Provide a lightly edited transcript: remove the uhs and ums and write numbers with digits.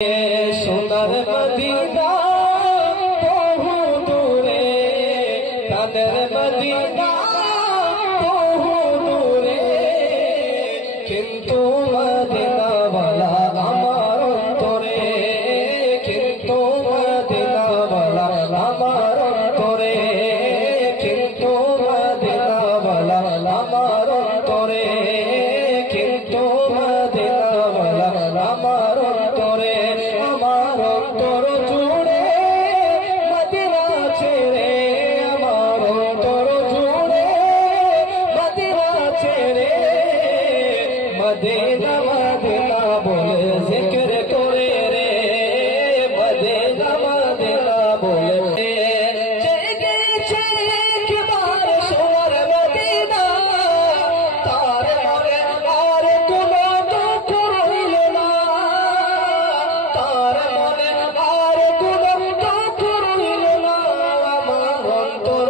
সোনার মদিনা বহু দূরে, তাদের মদিনা বহু দূরে, কিন্তু মদিনাওয়ালা আমার অন্তরে, কিন্তু মদিনাওয়ালা আমার অন্তরে, কিন্তু মদিনাওয়ালা আমার অন্তরে, কিন্তু মদিনাওয়ালা আমার অন্তরে। আমার অন্তর জুড়ে মদিনা ছেড়ে, আমার অন্তর জুড়ে মদিনা ছেড়ে, মদিনা মদিনা বলে জিকির করে রে, মদিনা মদিনা বলে জেগেছে একবার সোনার মদিনা, তার মনে আর কোনো দুঃখ রইল না, তার মনে আর কোনো দুঃখ রইল না। আমার অন্তর